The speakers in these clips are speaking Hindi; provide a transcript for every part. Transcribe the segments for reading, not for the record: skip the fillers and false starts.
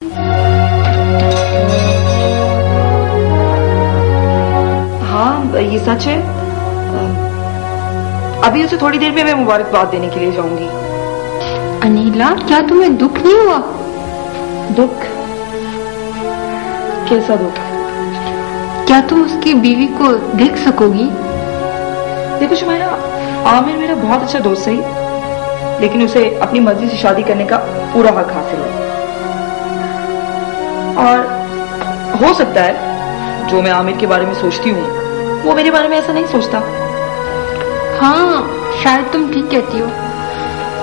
हाँ ये सच है। अभी उसे थोड़ी देर में मैं मुबारकबाद देने के लिए जाऊंगी। अनीला, क्या तुम्हें दुख नहीं हुआ? दुख? कैसा दुख? क्या तुम उसकी बीवी को देख सकोगी? देखो शुमाइरा, आमिर मेरा बहुत अच्छा दोस्त है, लेकिन उसे अपनी मर्जी से शादी करने का पूरा हक हासिल है। और हो सकता है जो मैं आमिर के बारे में सोचती हूँ वो मेरे बारे में ऐसा नहीं सोचता। हाँ, शायद तुम ठीक कहती हो,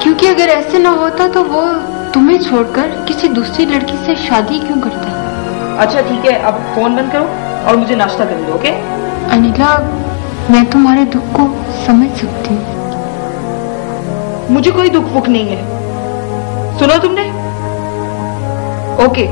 क्योंकि अगर ऐसे ना होता तो वो तुम्हें छोड़कर किसी दूसरी लड़की से शादी क्यों करता? अच्छा ठीक है, अब फोन बंद करो और मुझे नाश्ता करने दो, ओके? अनीला, मैं तुम्हारे दुख को समझ सकती हूँ। मुझे कोई दुख वुख नहीं है, सुना तुमने? ओके।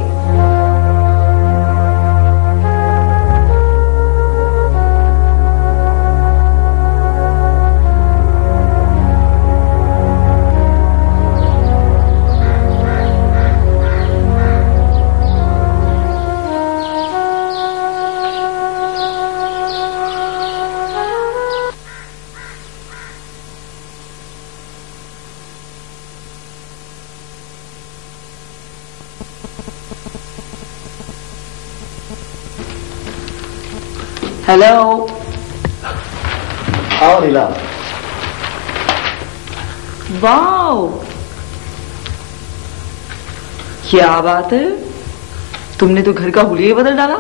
हेलो। आओ नीला। वाओ, क्या बात है, तुमने तो घर का हुलिया बदल डाला।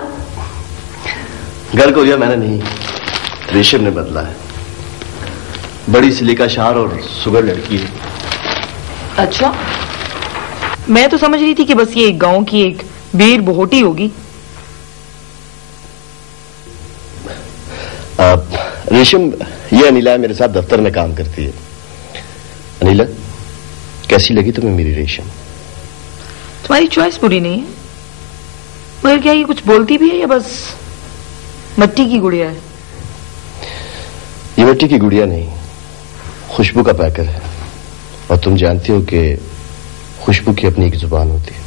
घर को हुलिया मैंने नहीं, रेशम ने बदला है। बड़ी सिलिकाशार और सुगर लड़की है। अच्छा, मैं तो समझ रही थी कि बस ये गांव की एक बेर बोहटी होगी। रेशम, ये अनीला मेरे साथ दफ्तर में काम करती है। अनीला, कैसी लगी तुम्हें मेरी रेशम? तुम्हारी चॉइस बुरी नहीं है, मगर क्या ये कुछ बोलती भी है या बस मट्टी की गुड़िया है? ये मट्टी की गुड़िया नहीं, खुशबू का पैकर है। और तुम जानती हो कि खुशबू की अपनी एक जुबान होती है।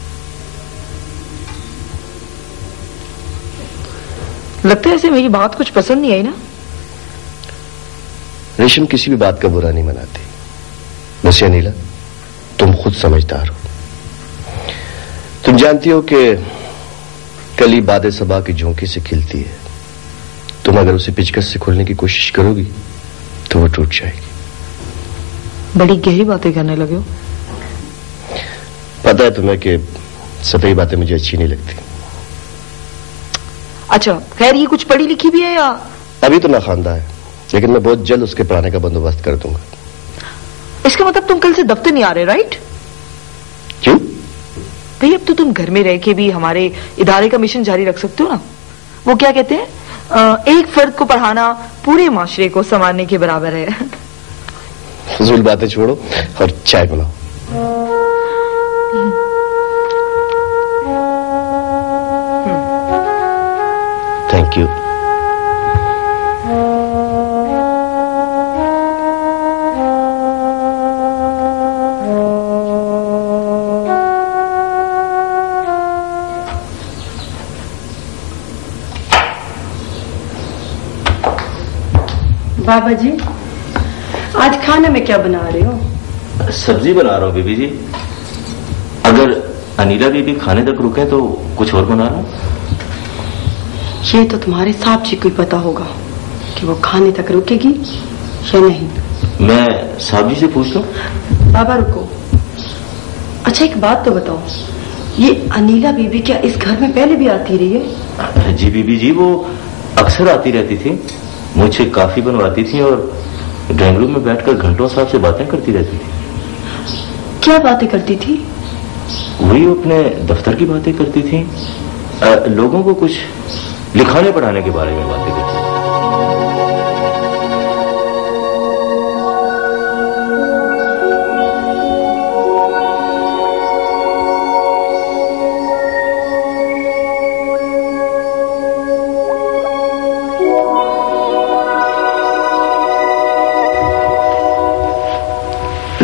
लगता है ऐसे मेरी बात कुछ पसंद नहीं आई ना? रेशम किसी भी बात का बुरा नहीं मनाती। वैसे अनीला, तुम खुद समझदार हो। तुम जानती हो कि कली बादे सबा की झोंकी से खिलती है। तुम अगर उसे पिचकस से खोलने की कोशिश करोगी तो वो टूट जाएगी। बड़ी गहरी बातें करने लगे हो। पता है तुम्हें कि सतही बातें मुझे अच्छी नहीं लगती। अच्छा खैर, ये कुछ पढ़ी लिखी भी है या? अभी तो नाखानदा है, लेकिन मैं बहुत जल्द उसके पढ़ाने का बंदोबस्त कर दूंगा। इसका मतलब तुम कल से दफ्तर नहीं आ रहे, राइट? क्यों? भाई अब तो तुम घर में रह के भी हमारे इदारे का मिशन जारी रख सकते हो ना। वो क्या कहते हैं, एक फर्द को पढ़ाना पूरे माशरे को संवारने के बराबर है। फजूल बातें छोड़ो और चाय बनाओ। Thank you. बाबा जी, आज खाने में क्या बना रहे हो? सब्जी बना रहा हूँ बीबी जी। अगर अनीला बीबी खाने तक रुके तो कुछ और बना रहा हूँ। ये तो तुम्हारे साहब जी को ही पता होगा कि वो खाने तक रुकेगी या नहीं। मैं साहब जी से पूछ लूं? बाबा रुको। अच्छा एक बात तो बताओ, ये अनीला बीबी क्या इस घर में पहले भी आती रही है? जी बीबी जी, वो अक्सर आती रहती थी, मुझसे काफी बनवाती थी और ड्राइंग रूम में बैठकर घंटों साहब से बातें करती रहती थी। क्या बातें करती थी? वही अपने दफ्तर की बातें करती थी, लोगों को कुछ लिखाने पढ़ाने के बारे में बातें करती थी।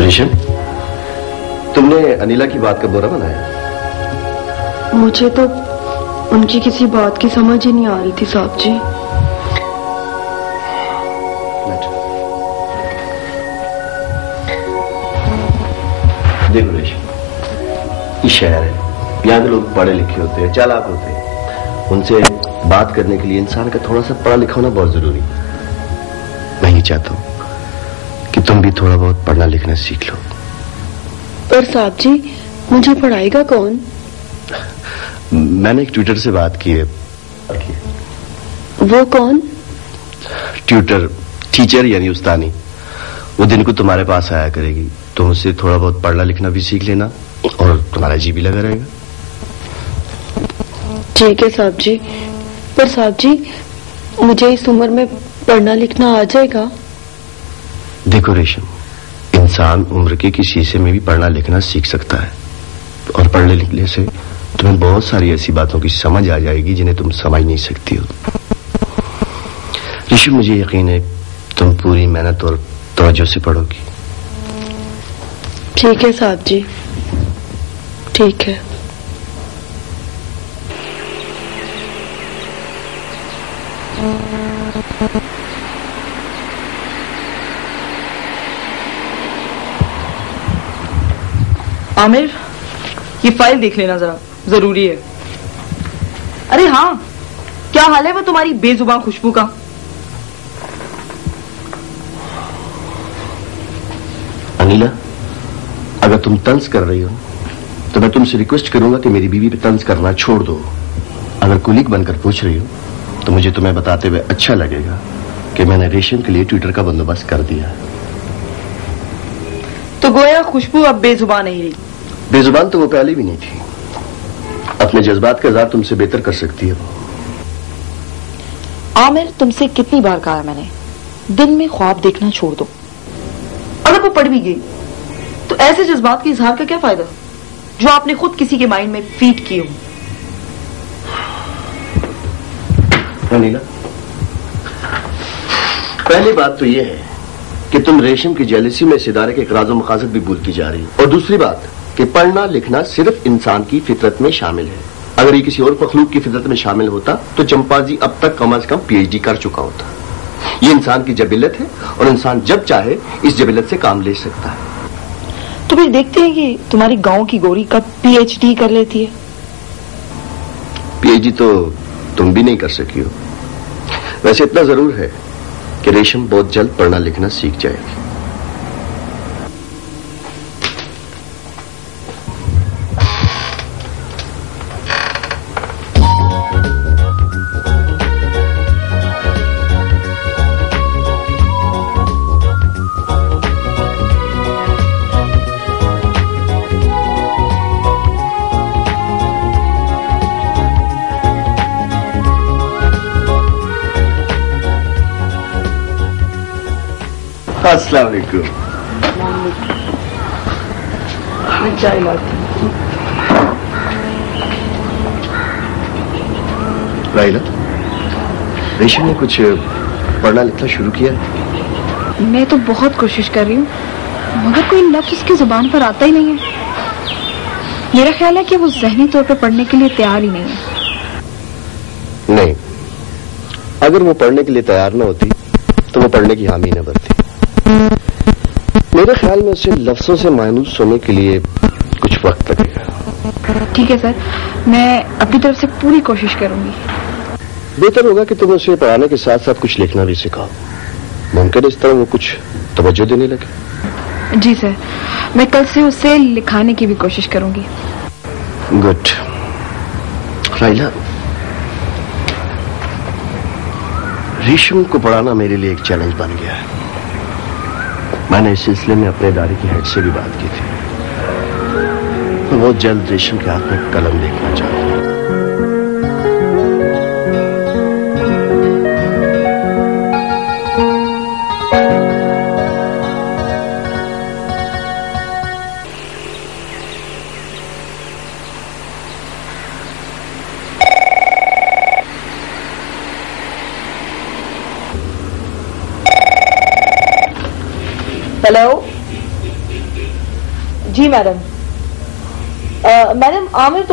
रेशम, तुमने अनीला की बात का बुरा बनाया? मुझे तो उनकी किसी बात की समझ ही नहीं आ रही थी साहब जी। देखो रेशम, ये शहर है, यहाँ के लोग पढ़े लिखे होते हैं, चालाक होते हैं। उनसे बात करने के लिए इंसान का थोड़ा सा पढ़ा लिखा होना बहुत जरूरी है। मैं ये चाहता हूँ कि तुम भी थोड़ा बहुत पढ़ना लिखना सीख लो। पर साहब जी, मुझे पढ़ाएगा कौन? मैंने एक ट्यूटर से बात की है। वो कौन? ट्यूटर, टीचर यानी उस्तानी। वो दिन को तुम्हारे पास आया करेगी, तुम उससे थोड़ा बहुत पढ़ना लिखना भी सीख लेना और तुम्हारा जी भी लगा रहेगा। ठीक है साहब जी। पर साहब जी, मुझे इस उम्र में पढ़ना लिखना आ जाएगा? देखो रेशम, इंसान उम्र के किसी हिस्से में भी पढ़ना लिखना सीख सकता है, और पढ़ने लिखने से तुम्हें बहुत सारी ऐसी बातों की समझ आ जाएगी जिन्हें तुम समझ नहीं सकती हो। रेशम, मुझे यकीन है तुम पूरी मेहनत और तवज्जो से पढ़ोगी। ठीक है साहब जी, ठीक है। आमिर, ये फाइल देख लेना जरा, जरूरी है। अरे हाँ, क्या हाल है वो तुम्हारी बेजुबान खुशबू का? अनीला, अगर तुम तंज कर रही हो तो मैं तुमसे रिक्वेस्ट करूंगा कि मेरी बीवी पे तंज करना छोड़ दो। अगर कुलीग बनकर पूछ रही हो तो मुझे तुम्हें बताते हुए अच्छा लगेगा कि मैंने रेशम के लिए ट्यूटर का बंदोबस्त कर दिया। तो गोया खुशबू अब बेजुबान नहीं रही। बेजुबान तो वो पहले भी नहीं थी। अपने जज्बात का इज़हार तुमसे बेहतर कर सकती है वो। आमिर, तुमसे कितनी बार कहा है मैंने, दिन में ख्वाब देखना छोड़ दो। अगर वो पढ़ भी गई तो ऐसे जज्बात के इजहार का क्या फायदा जो आपने खुद किसी के माइंड में फीड किए हो। अनीला, पहली बात तो यह है कि तुम रेशम की जेलसी में इस इदारे के इकराज़ व मकासद भी भूलती जा रही हो, और दूसरी बात कि पढ़ना लिखना सिर्फ इंसान की फितरत में शामिल है। अगर ये किसी और मखलूक की फितरत में शामिल होता तो चंपाजी अब तक कम से कम PhD कर चुका होता। ये इंसान की जबिलत है और इंसान जब चाहे इस जबिलत से काम ले सकता है। तो फिर देखते हैं कि तुम्हारी गांव की गोरी कब PhD कर लेती है। PhD तो तुम भी नहीं कर सकी हो। वैसे इतना जरूर है कि रेशम बहुत जल्द पढ़ना लिखना सीख जाएगी। अस्सलाम वालेकुम। मैं चाय लाती हूँ। राइला, रेशम ने कुछ पढ़ना लिखना शुरू किया? मैं तो बहुत कोशिश कर रही हूँ, मगर कोई लफ्ज उसकी जुबान पर आता ही नहीं है। मेरा ख्याल है कि वो ज़हनी तौर पर पढ़ने के लिए तैयार ही नहीं है। नहीं, अगर वो पढ़ने के लिए तैयार न होती तो वो पढ़ने की हामी न भरती। मेरे ख्याल में उसे लफ्जों से मायूस होने के लिए कुछ वक्त लगेगा। ठीक है सर, मैं अपनी तरफ से पूरी कोशिश करूंगी। बेहतर होगा कि तुम उसे पढ़ाने के साथ साथ कुछ लिखना भी सिखाओ। मुमकिन इस तरह वो कुछ तवज्जो देने लगे। जी सर, मैं कल से उसे लिखाने की भी कोशिश करूंगी। गुड। राइला, रेशम को पढ़ाना मेरे लिए एक चैलेंज बन गया है। मैंने इस सिलसिले में अपने इदारे की हेड से भी बात की थी। मैं बहुत जल्द रेशम के हाथ में कलम देखना चाहता हूँ। हेलो जी मैडम। मैडम, आमिर तो